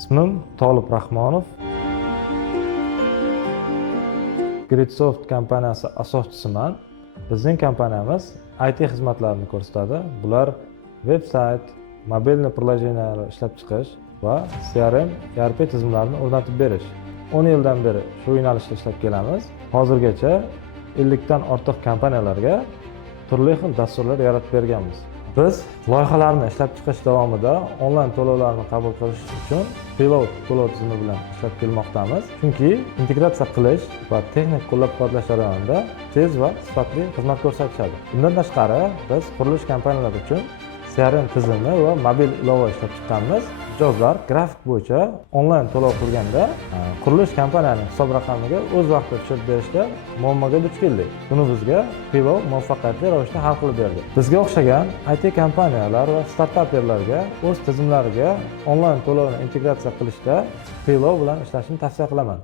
İsmim Tolib Rahmonov. Gridsoft kompaniyasi asoschisiman. Bizning kompaniyamiz IT xizmatlarini ko'rsatadi. Bular veb-sayt, mobilniy приложениялар ishlab chiqish va CRM, ERP tizimlarini o'rnatib berish. 10 yildan beri shu yo'nalishda ishlab kelamiz. Hozirgacha 50 dan ortiq kompaniyalarga turli xil dasturlar yaratib berganmiz. Biz loyihalarni ishlab chiqish davomida onlayn to'lovlarni qabul qilish uchun Pilot to'lov tizimi bilan ishlab kelmoqdamiz. Chunki integratsiya qilish va texnik qo'llab-quvvatlash jarayonida tez va sifatli xizmat ko'rsatishadi. Bundan tashqari, biz qurilish kompaniyalari uchun CRM tizimi va mobil ilova ishlab chiqqanmiz. Mijozlar grafik bo'yicha onlayn to'lov qilganda qurilish kompaniyaning hisob raqamiga o'z vaqtida tushirib berishda muammoga duch keldik. Buni bizga Pilov muvaffaqiyatli ravishda hal qilib berdi. Bizga o'xshagan IT kompaniyalar va startaperlarga o'z tizimlariga onlayn to'lovni integratsiya qilishda Pilov bilan ishlashni tavsiya qilaman.